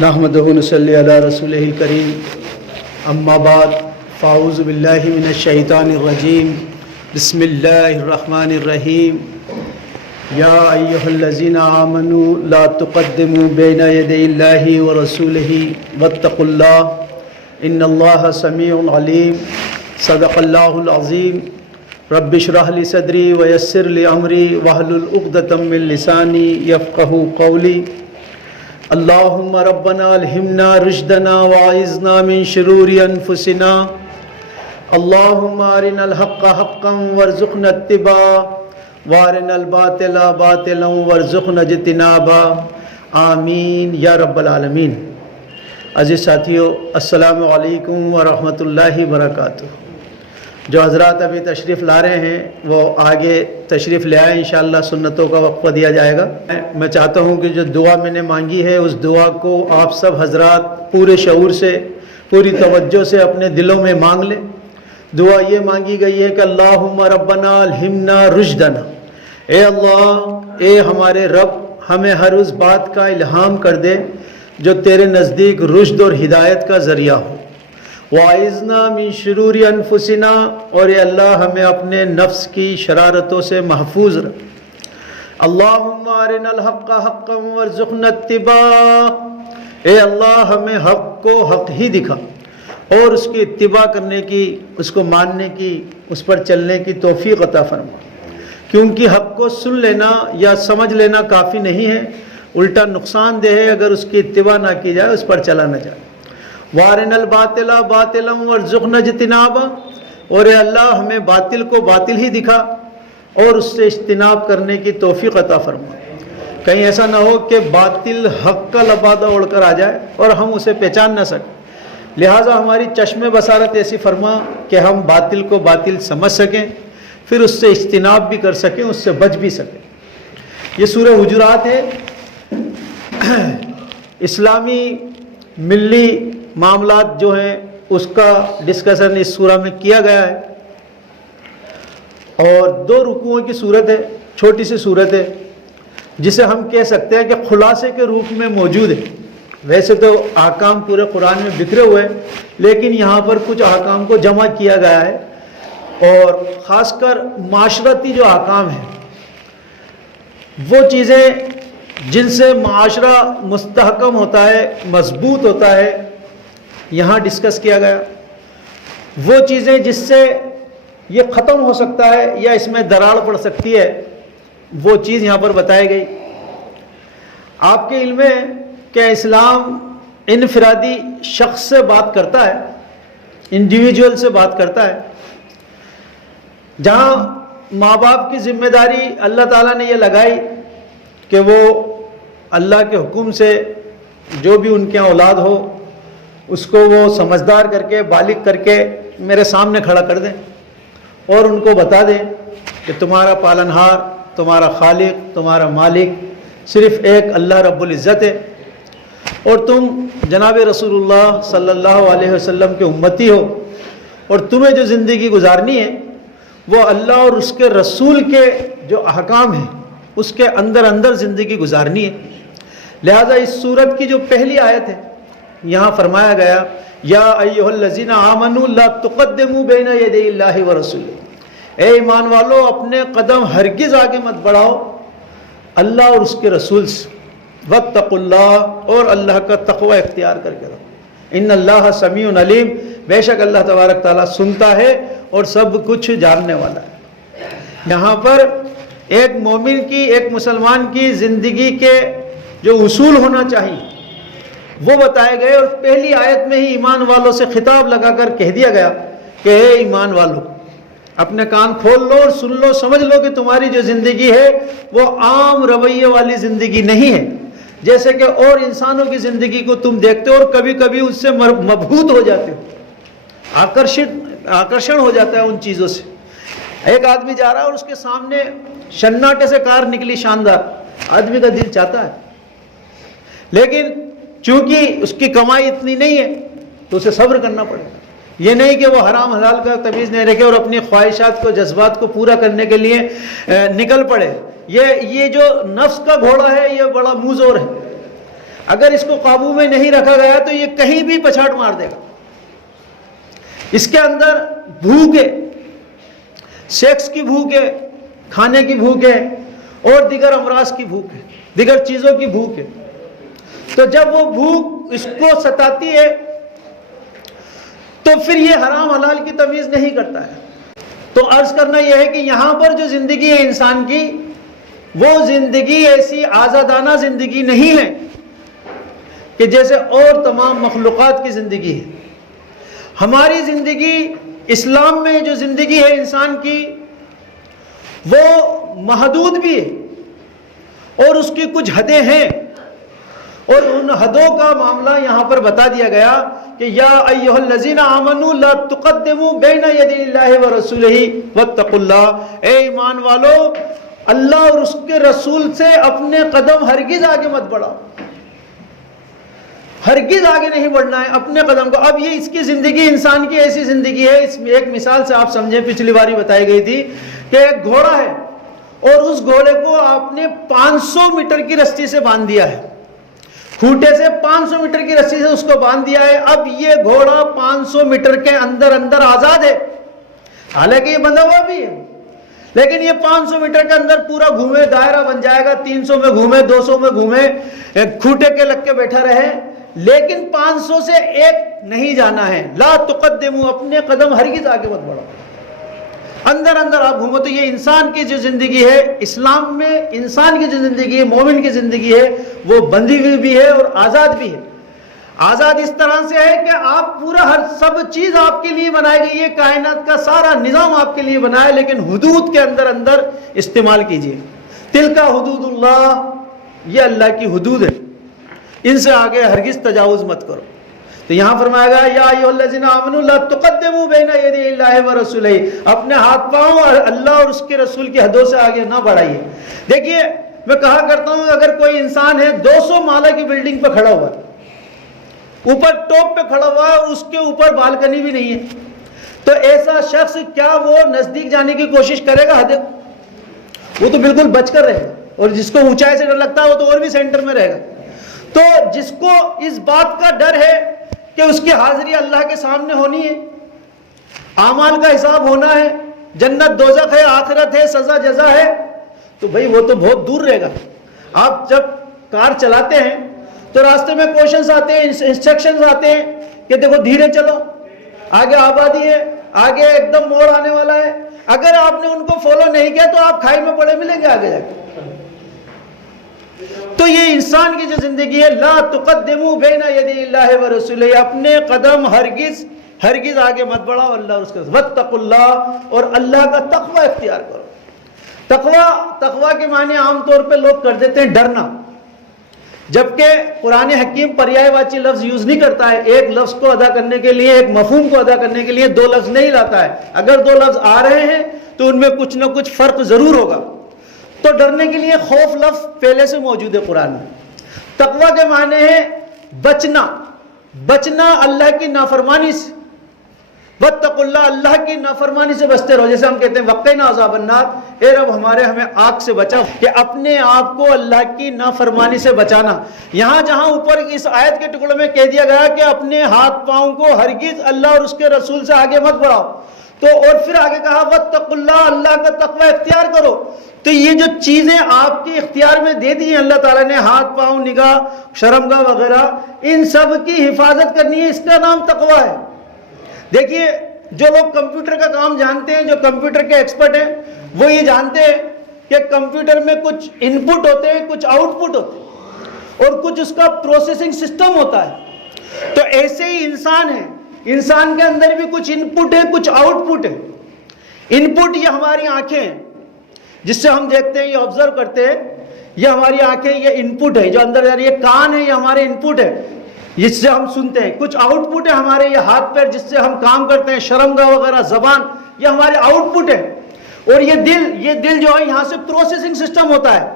نحمدہ ونصلی علی رسولہ الکریم اما بعد فاعوذ باللہ من الشیطان الرجیم بسم اللہ الرحمن الرحیم یا ایہا الذین آمنوا لا تقدموا بین یدی اللہ ورسولہ واتقوا اللہ ان اللہ سمیع علیم صدق اللہ العظیم رب اشرح لی صدری ویسر لی امری واحلل عقدۃ من لسانی یفقہوا قولی اللہم ربنا الہمنا رشدنا واعذنا من شرور انفسنا اللہم ارنا الحق حقا وارزقنا اتباعہ وارنا الباطل باطلا وارزقنا اجتنابہ آمین یا رب العالمین۔ عزیز ساتھیو، السلام علیکم ورحمۃ اللہ وبرکاتہ۔ جو حضرات ابھی تشریف لا رہے ہیں وہ آگے تشریف لے آئیں، انشاءاللہ سنتوں کا وقفہ دیا جائے گا۔ میں چاہتا ہوں کہ جو دعا میں نے مانگی ہے اس دعا کو آپ سب حضرات پورے شعور سے، پوری توجہ سے اپنے دلوں میں مانگ لیں۔ دعا یہ مانگی گئی ہے کہ اللہم ربنا الہمنا رشدنا، اے اللہ، اے ہمارے رب، ہمیں ہر اس بات کا الہام کر دے جو تیرے نزدیک رشد اور ہدایت کا ذریعہ ہو۔ وَاعِذْنَا مِن شُرُورِ أَنفُسِنَا، اور اے اللہ ہمیں اپنے نفس کی شرارتوں سے محفوظ رکھ۔ اللہم ارنا الحق حقا وارزقنا اتباعہ، اے اللہ ہمیں حق کو حق ہی دکھا اور اس کی اتباع کرنے کی، اس کو ماننے کی، اس پر چلنے کی توفیق عطا فرما، کیونکہ حق کو سن لینا یا سمجھ لینا کافی نہیں ہے، الٹا نقصان دہ ہے اگر اس کی اتباع نہ کی جائے، اس پر چلا نہ جائے۔ وارن الباطل باطلا وارزقنا اجتنابہ، اور اے اللہ ہمیں باطل کو باطل ہی دکھا اور اس سے اجتناب کرنے کی توفیق عطا فرما۔ کہیں ایسا نہ ہو کہ باطل حق کا لبادہ اوڑھ کر آ جائے اور ہم اسے پہچان نہ سکیں، لہٰذا ہماری چشم بصارت ایسی فرما کہ ہم باطل کو باطل سمجھ سکیں، پھر اس سے اجتناب بھی کر سکیں، اس سے بچ بھی سکیں۔ یہ سورہ حجرات ہے۔ اسلامی ملی معاملات جو ہیں اس کا ڈسکشن اس سورہ میں کیا گیا ہے، اور 2 رکوعوں کی صورت ہے، چھوٹی سی صورت ہے جسے ہم کہہ سکتے ہیں کہ خلاصے کے روپ میں موجود ہے۔ ویسے تو احکام پورے قرآن میں بکھرے ہوئے ہیں، لیکن یہاں پر کچھ احکام کو جمع کیا گیا ہے، اور خاص کر معاشرتی جو احکام ہیں، وہ چیزیں جن سے معاشرہ مستحکم ہوتا ہے، مضبوط ہوتا ہے، یہاں ڈسکس کیا گیا۔ وہ چیزیں جس سے یہ ختم ہو سکتا ہے یا اس میں دراڑ پڑ سکتی ہے، وہ چیز یہاں پر بتائی گئی۔ آپ کے علم ہے کہ اسلام انفرادی شخص سے بات کرتا ہے، انڈیویجول سے بات کرتا ہے۔ جہاں ماں باپ کی ذمہ داری اللہ تعالیٰ نے یہ لگائی کہ وہ اللہ کے حکم سے جو بھی ان کے اولاد ہو اس کو وہ سمجھدار کر کے، بالغ کر کے میرے سامنے کھڑا کر دیں اور ان کو بتا دیں کہ تمہارا پالنہار، تمہارا خالق، تمہارا مالک صرف ایک اللہ رب العزت ہے، اور تم جناب رسول اللہ صلی اللہ علیہ وسلم کے امتی ہو، اور تمہیں جو زندگی گزارنی ہے وہ اللہ اور اس کے رسول کے جو احکام ہیں اس کے اندر زندگی گزارنی ہے۔ لہذا اس سورت کی جو پہلی آیت ہے، یہاں فرمایا گیا یا ایھا الذین آمنوا لا تقدموا بین یدی اللہ ورسولہ، اے ایمان والو اپنے قدم ہرگز آگے مت بڑھاؤ اللہ اور اس کے رسول سے، واتقوا اللہ، اور اللہ کا تقوی اختیار کر کے رہو، ان اللہ سمیع علیم، بے شک اللہ تبارک تعالیٰ سنتا ہے اور سب کچھ جاننے والا ہے۔ یہاں پر ایک مومن کی، ایک مسلمان کی زندگی کے جو اصول ہونا چاہیے وہ بتائے گئے، اور پہلی آیت میں ہی ایمان والوں سے خطاب لگا کر کہہ دیا گیا کہ اے ایمان والو، اپنے کان کھول لو اور سن لو، سمجھ لو کہ تمہاری جو زندگی ہے وہ عام رویے والی زندگی نہیں ہے، جیسے کہ اور انسانوں کی زندگی کو تم دیکھتے ہو اور کبھی کبھی اس سے مبہوت ہو جاتے ہو، آکرشن ہو جاتا ہے ان چیزوں سے۔ ایک آدمی جا رہا ہے اور اس کے سامنے سناٹے سے کار نکلی شاندار، آدمی کا دل چاہتا ہے، لیکن چونکہ اس کی کمائی اتنی نہیں ہے تو اسے صبر کرنا پڑے گا۔ یہ نہیں کہ وہ حرام حلال کا تمیز نہیں رکھے اور اپنی خواہشات کو، جذبات کو پورا کرنے کے لیے نکل پڑے۔ یہ جو نفس کا گھوڑا ہے یہ بڑا منہ زور ہے، اگر اس کو قابو میں نہیں رکھا گیا تو یہ کہیں بھی پچھاڑ مار دے گا. اس کے اندر بھوک ہے، سیکس کی بھوک ہے، کھانے کی بھوک ہے، اور دیگر امراض کی بھوک ہے، دیگر چیزوں کی بھوک ہے. تو جب وہ بھوک اس کو ستاتی ہے تو پھر یہ حرام حلال کی تمیز نہیں کرتا ہے. تو عرض کرنا یہ ہے کہ یہاں پر جو زندگی ہے انسان کی، وہ زندگی ایسی آزادانہ زندگی نہیں ہے کہ جیسے اور تمام مخلوقات کی زندگی ہے. ہماری زندگی اسلام میں جو زندگی ہے انسان کی، وہ محدود بھی ہے اور اس کی کچھ حدیں ہیں، اور ان حدوں کا معاملہ یہاں پر بتا دیا گیا کہ یا ایھا الذین آمنوا لا تقدموا بین یدی اللہ ورسولہ واتقوا اللہ. اے ایمان والو، اللہ اور اس کے رسول سے اپنے قدم ہرگز آگے مت بڑھاؤ، ہرگز آگے نہیں بڑھنا ہے اپنے قدم کو. اب یہ اس کی زندگی، انسان کی ایسی زندگی ہے، اس میں ایک مثال سے آپ سمجھیں، پچھلی باری بتائی گئی تھی کہ ایک گھوڑا ہے اور اس گھوڑے کو آپ نے 500 میٹر کی رسی سے باندھ دیا ہے، کھوٹے سے 500 میٹر کی رسی سے اس کو باندھ دیا ہے. اب یہ گھوڑا 500 میٹر کے اندر اندر آزاد ہے، حالانکہ یہ بندھا ہوا بھی ہے، لیکن یہ 500 میٹر کے اندر پورا گھومے، دائرہ بن جائے گا، 300 میں گھومے، 200 میں گھومے، کھوٹے کے لگ کے بیٹھا رہے، لیکن 500 سے ایک نہیں جانا ہے. لا تقدموا، اپنے قدم ہرگز آگے مت بڑھو، اندر اندر آپ گھومو. تو یہ انسان کی جو زندگی ہے اسلام میں، انسان کی جو زندگی ہے، مومن کی زندگی ہے، وہ بندھی ہوئی بھی ہے اور آزاد بھی ہے. آزاد اس طرح سے ہے کہ آپ پورا ہر سب چیز آپ کے لیے بنائی گئی ہے، کائنات کا سارا نظام آپ کے لیے بنا ہے، لیکن حدود کے اندر اندر استعمال کیجئے. تلک حدود اللہ، یہ اللہ کی حدود ہے، ان سے آگے ہرگز تجاوز مت کرو. تو یہاں فرمایا گیا یا ایھا الذین آمنوا لا تقدموا بین یدی اللہ ورسولہ، اپنے ہاتھ پاؤں اور اللہ اور اس کے رسول کی حدوں سے آگے نہ بڑھائیے. دیکھیے میں کہا کرتا ہوں، اگر کوئی انسان ہے 200 مالہ کی بلڈنگ پہ کھڑا ہوا ہے، اوپر ٹاپ پہ کھڑا ہوا ہے اور اس کے اوپر بالکنی بھی نہیں ہے، تو ایسا شخص کیا وہ نزدیک جانے کی کوشش کرے گا؟ حد، وہ تو بالکل بچ کر رہے گا. اور جس کو اونچائی سے ڈر لگتا ہے وہ تو اور بھی سینٹر میں رہے گا. تو جس کو اس بات کا ڈر ہے کہ اس کی حاضری اللہ کے سامنے ہونی ہے، اعمال کا حساب ہونا ہے، جنت دوزخ ہے، آخرت ہے، سزا جزا ہے، تو بھائی وہ تو بہت دور رہے گا. آپ جب کار چلاتے ہیں تو راستے میں کوشچنز آتے ہیں، انسٹرکشنز آتے ہیں کہ دیکھو دھیرے چلو، آگے آبادی ہے، آگے ایک دم موڑ آنے والا ہے. اگر آپ نے ان کو فالو نہیں کیا تو آپ کھائی میں پڑے ملیں گے آگے جا کے. تو یہ انسان کی جو زندگی ہے، لا تقدموا بین یدی اللہ ورسولہ، اپنے قدم ہرگز ہرگز آگے مت بڑھاؤ اللہ اور اس کے رسول. واتقوا اللہ، اور اللہ کا تقوی اختیار کرو. تقوی کے معنی عام طور پہ لوگ کر دیتے ہیں ڈرنا، جبکہ قرآن حکیم پریائے واچی لفظ یوز نہیں کرتا ہے. ایک لفظ کو ادا کرنے کے لیے، ایک مفہوم کو ادا کرنے کے لیے 2 لفظ نہیں لاتا ہے. اگر 2 لفظ آ رہے ہیں تو ان میں کچھ نہ کچھ فرق ضرور ہوگا. تو ڈرنے کے لیے خوف لفظ پہلے سے موجود ہے قرآن میں. تقوی کے معنی ہے بچنا، بچنا اللہ کی نافرمانی سے. واتقوا اللہ، اللہ کی نافرمانی سے بچتے رہو. جیسے ہم کہتے ہیں وقنا عذاب النار، اے رب ہمیں آگ سے بچا، کہ اپنے آپ کو اللہ کی نافرمانی سے بچانا. یہاں جہاں اوپر اس آیت کے ٹکڑے میں کہہ دیا گیا کہ اپنے ہاتھ پاؤں کو ہرگز اللہ اور اس کے رسول سے آگے مت بڑھاؤ، تو اور پھر آگے کہا واتقوا اللہ، اللہ کا تقوی اختیار کرو. تو یہ جو چیزیں آپ کے اختیار میں دے دی ہیں اللہ تعالیٰ نے، ہاتھ پاؤں، نگاہ، شرمگاہ وغیرہ، ان سب کی حفاظت کرنی ہے، اس کا نام تقوی ہے. دیکھیے جو لوگ کمپیوٹر کا کام جانتے ہیں، جو کمپیوٹر کے ایکسپرٹ ہیں، وہ یہ جانتے ہیں کہ کمپیوٹر میں کچھ ان پٹ ہوتے ہیں، کچھ آؤٹ پٹ ہوتے ہیں، اور کچھ اس کا پروسیسنگ سسٹم ہوتا ہے. تو ایسے ہی انسان ہے، انسان کے اندر بھی کچھ ان پٹ ہے، کچھ آؤٹ پٹ ہے. ان پٹ یہ ہماری آنکھیں ہیں، جس سے ہم دیکھتے ہیں، یہ آبزرو کرتے ہیں، یہ ہماری آنکھیں، یہ ان پٹ ہے جو اندر جا رہی ہے. کان ہے، یہ ہمارے ان پٹ ہے جس سے ہم سنتے ہیں. کچھ آؤٹ پٹ ہے ہمارے، یہ ہاتھ پیر جس سے ہم کام کرتے ہیں، شرمگاہ وغیرہ، زبان، یہ ہمارے آؤٹ پٹ ہے. اور یہ دل جو ہے، یہاں سے پروسیسنگ سسٹم ہوتا ہے.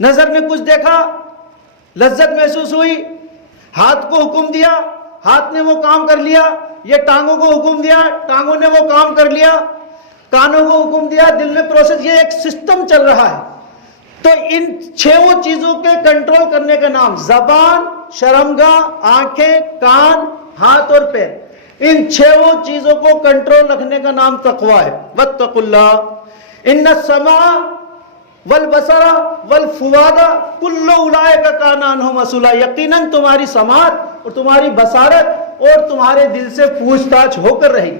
نظر میں کچھ دیکھا، لذت محسوس ہوئی، ہاتھ کو حکم دیا، ہاتھ نے وہ کام کر لیا. یہ ٹانگوں کو حکم دیا، ٹانگوں نے وہ کام کر لیا. کانوں کو حکم دیا، دل میں پروسیس. یہ ایک سسٹم چل رہا ہے. تو ان 6 چیزوں کے کنٹرول کرنے کا نام زبان، شرمگاہ، آنکھیں، کان، ہاتھ اور پیر، ان 6 چیزوں کو کنٹرول رکھنے کا نام تقوی ہے۔ واتقوا اللہ ان السمع والبصر والفؤاد کل اولئک کان عنہ مسئولا، یقیناً تمہاری سماعت اور تمہاری بصارت اور تمہارے دل سے پوچھ تاچھ ہو کر رہی۔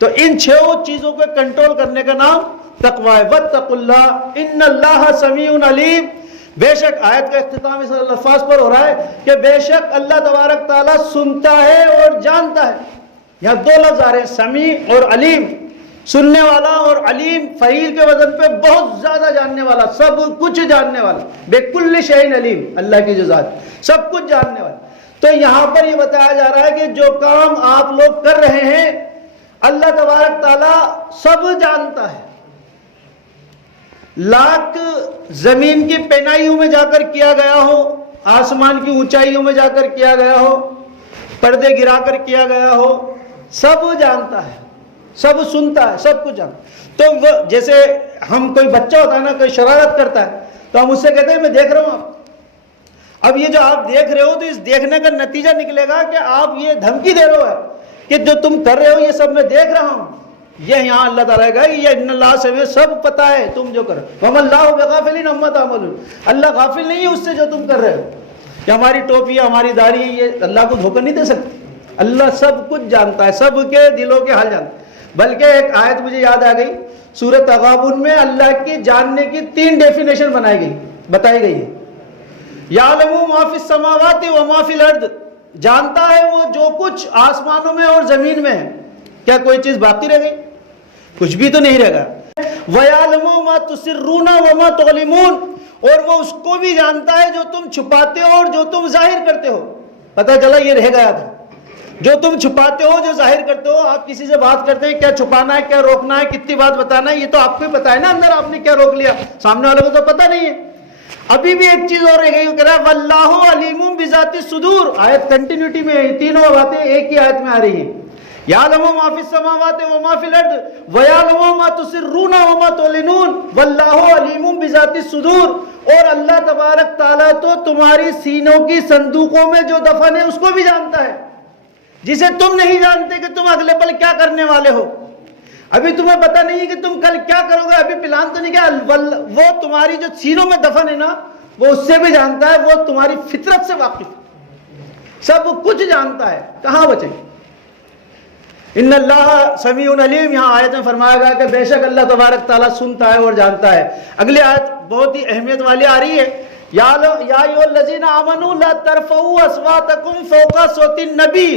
تو ان 6 چیزوں کو کنٹرول کرنے کا نام تقوی ہے۔ واتقوا اللہ ان اللہ سمیع علیم، بے شک آیت کا اختتام اس الفاظ پر ہو رہا ہے کہ بے شک اللہ تبارک تعالیٰ سنتا ہے اور جانتا ہے۔ یہاں 2 لفظ آ رہے ہیں، سمیع اور علیم، سننے والا اور علیم، فعیل کے وزن پہ بہت زیادہ جاننے والا، سب کچھ جاننے والا، بے کل شیء علیم، اللہ کی جو ذات سب کچھ جاننے والا۔ تو یہاں پر یہ بتایا جا رہا ہے کہ جو کام آپ لوگ کر رہے ہیں اللہ تبارک تعالیٰ سب جانتا ہے۔ لاکھ زمین کی پہنائیوں میں جا کر کیا گیا ہو، آسمان کی اونچائیوں میں جا کر کیا گیا ہو، پردے گرا کر کیا گیا ہو، سب جانتا ہے، سب سنتا ہے، سب کچھ جانتا ہے۔ تو وہ جیسے ہم کوئی بچہ ہوتا ہے نا، کوئی شرارت کرتا ہے تو ہم اس سے کہتے ہیں میں دیکھ رہا ہوں آپ۔ اب یہ جو آپ دیکھ رہے ہو تو اس دیکھنے کا نتیجہ نکلے گا کہ آپ یہ دھمکی دے رہے ہو کہ جو تم کر رہے ہو یہ سب میں دیکھ رہا ہوں۔ یہ یہاں اللہ تعالیٰ کہا یہ ان اللہ سے سب پتا ہے تم جو کر رہے ہو، وَمَا اللَّهُ بِغَافِلٍ عَمَّا تَعْمَلُونَ، اللہ غافل نہیں ہے اس سے جو تم کر رہے ہو، کہ ہماری ٹوپی ہماری داڑھی یہ اللہ کو دھوکہ نہیں دے سکتی۔ اللہ سب کچھ جانتا ہے، سب کے دلوں کے حال جانتا ہے۔ بلکہ ایک آیت مجھے یاد آ گئی، سورۃ تغابن میں اللہ کی جاننے کی 3 ڈیفینیشن بتائی گئی ہے۔ یعلم ما فی السماوات و ما فی الارض، جانتا ہے وہ جو کچھ آسمانوں میں اور زمین میں ہے۔ کیا کوئی چیز باقی رہ گئی؟ کچھ بھی تو نہیں رہ گا۔ وَيَعْلَمُ مَا تُسِرُّونَ وَمَا تُعْلِنُونَ، اور وہ اس کو بھی جانتا ہے جو تم چھپاتے ہو اور جو تم ظاہر کرتے ہو۔ پتہ چلا یہ رہ گیا تھا، جو تم چھپاتے ہو جو ظاہر کرتے ہو۔ آپ کسی سے بات کرتے ہیں، کیا چھپانا ہے، کیا روکنا ہے، کتنی بات بتانا ہے، یہ تو آپ کو ہی پتا ہے نا، اندر آپ نے کیا روک لیا، سامنے والے کو تو پتہ نہیں ہے۔ ابھی بھی ایک چیز اور رہ گئی، وہ کہہ رہا ہے وَاللَّهُ عَلِيمٌ بِذَاتِ الصُّدُورِ، آیت کنٹینیوٹی میں ہے، تینوں باتیں ایک ہی آیت میں آ رہی ہیں۔ یعلم ما فی السماوات وما فی الارض ویعلم ما تسرون وما تعلنون واللہ علیم بذات الصدور، اور اللہ تبارک تعالیٰ تو تمہاری سینوں کی صندوقوں میں جو دفن ہے اس کو بھی جانتا ہے، جسے تم نہیں جانتے کہ تم اگلے پل کیا کرنے والے ہو۔ ابھی تمہیں پتہ نہیں ہے کہ تم کل کیا کرو گے، ابھی پلان تو نہیں کیا، وہ تمہاری جو سینوں میں دفن ہے نا وہ اس سے بھی جانتا ہے، وہ تمہاری فطرت سے واقف ہے، سب کچھ جانتا ہے، کہاں بچیں۔ ان اللہ سمیع علیم، یہاں آیت میں فرمایا گیا کہ بے شک اللہ تبارک تعالیٰ سنتا ہے اور جانتا ہے۔ اگلی آیت بہت ہی اہمیت والی آ رہی ہے، یا ایھا الذین آمنوا لا ترفعوا اصواتکم فوق صوت النبی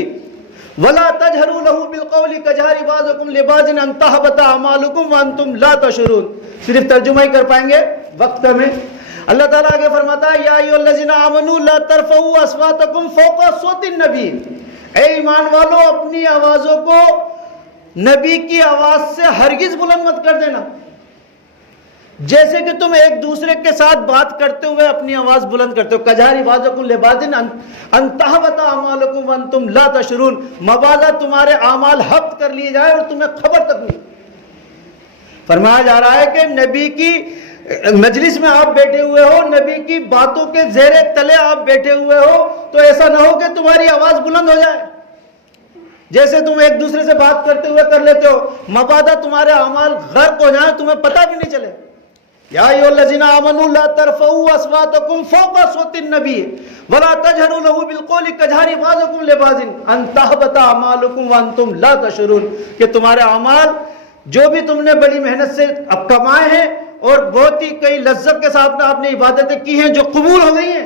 ولا تجهروا له بالقول كجهر بعضكم لبعض ان تحبط اعمالكم وانتم لا تشعرون۔ صرف ترجمہ ہی کر پائیں گے وقت میں۔ اللہ تعالیٰ آگے فرماتا ہے یا ایھا الذین آمنوا لا ترفعوا اصواتکم فوق صوت النبی، اے ایمان والو اپنی آوازوں کو نبی کی آواز سے ہرگز بلند مت کر دینا، جیسے کہ تم ایک دوسرے کے ساتھ بات کرتے ہوئے اپنی آواز بلند کرتے ہو۔ کجہر بعضکم لبعض ان تحبط اعمالکم وانتم لا تشعرون، مبادا تمہارے اعمال حبط کر لیے جائے اور تمہیں خبر تک نہیں۔ فرمایا جا رہا ہے کہ نبی کی مجلس میں آپ بیٹھے ہوئے ہو، نبی کی باتوں کے زیر تلے آپ بیٹھے ہوئے ہو، تو ایسا نہ ہو کہ تمہاری آواز بلند ہو جائے جیسے تم ایک دوسرے سے بات کرتے ہوئے کر لیتے ہو، مبادا تمہارے اعمال غرق ہو جائیں تمہیں پتہ بھی نہیں چلے۔ یا ایھا الذین آمنوا لا ترفعوا اصواتکم فوق صوت النبی ولا تجهروا له بالقول كجهر بعضکم لبعض ان تحبط اعمالکم وانتم لا تشعرون، کہ تمہارے اعمال جو بھی تم نے بڑی محنت سے اب کمائے ہیں اور بہت ہی کئی لذت کے ساتھ آپ نے عبادتیں کی ہیں جو قبول ہو گئی ہیں،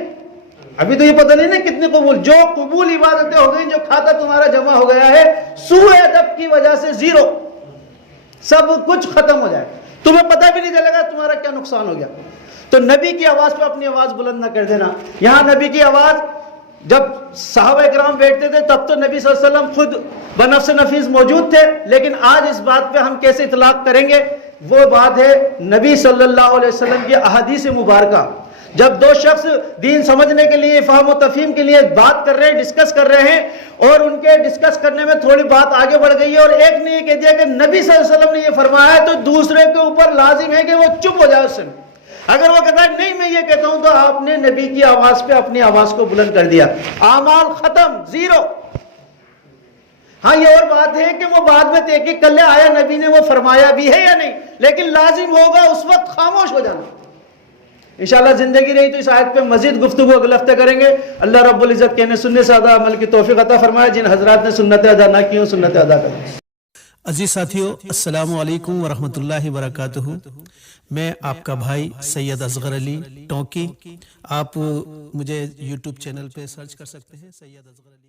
ابھی تو یہ پتہ نہیں نا کتنی قبول، جو قبول عبادتیں ہو گئی، جو کھاتا تمہارا جمع ہو گیا ہے سوء ادب کی وجہ سے زیرو، سب کچھ ختم ہو جائے، تمہیں پتہ بھی نہیں چلے گا تمہارا کیا نقصان ہو گیا۔ تو نبی کی آواز پہ اپنی آواز بلند نہ کر دینا۔ یہاں نبی کی آواز، جب صحابہ کرام بیٹھتے تھے تب تو نبی صلی اللہ علیہ وسلم خود بنفس نفیس موجود تھے، لیکن آج اس بات پہ ہم کیسے اطلاق کریں گے، وہ بات ہے نبی صلی اللہ علیہ وسلم کی احادیث مبارکہ۔ جب 2 شخص دین سمجھنے کے لیے، فہم و تفہیم کے لیے بات کر رہے ہیں، ڈسکس کر رہے ہیں، اور ان کے ڈسکس کرنے میں تھوڑی بات آگے بڑھ گئی ہے اور ایک نے یہ کہہ دیا کہ نبی صلی اللہ علیہ وسلم نے یہ فرمایا ہے، تو دوسرے کے اوپر لازم ہے کہ وہ چپ ہو جائے اس سے۔ اگر وہ کہتا ہے نہیں میں یہ کہتا ہوں تو آپ نے نبی کی آواز پہ اپنی آواز کو بلند کر دیا، اعمال ختم، زیرو۔ ہاں یہ اور بات ہے کہ وہ بعد میں تحقیق کر لے آیا نبی نے وہ فرمایا بھی ہے یا نہیں، لیکن لازم ہوگا اس وقت خاموش ہو جانا۔ انشاءاللہ زندگی رہی تو اس آیت پہ مزید گفتگو اگلے ہفتے کریں گے۔ اللہ رب العزت کہنے سننے سے زیادہ عمل کی توفیق عطا فرمائے، جن حضرات نے سنتیں ادا نہ کی ہوں سنتیں ادا کریں۔ عزیز ساتھیو، السلام علیکم ورحمۃ اللہ وبرکاتہ۔ میں آپ کا بھائی سید اصغر علی ٹونکی، آپ مجھے یوٹیوب چینل پہ سرچ کر سکتے ہیں سید اصغر علی۔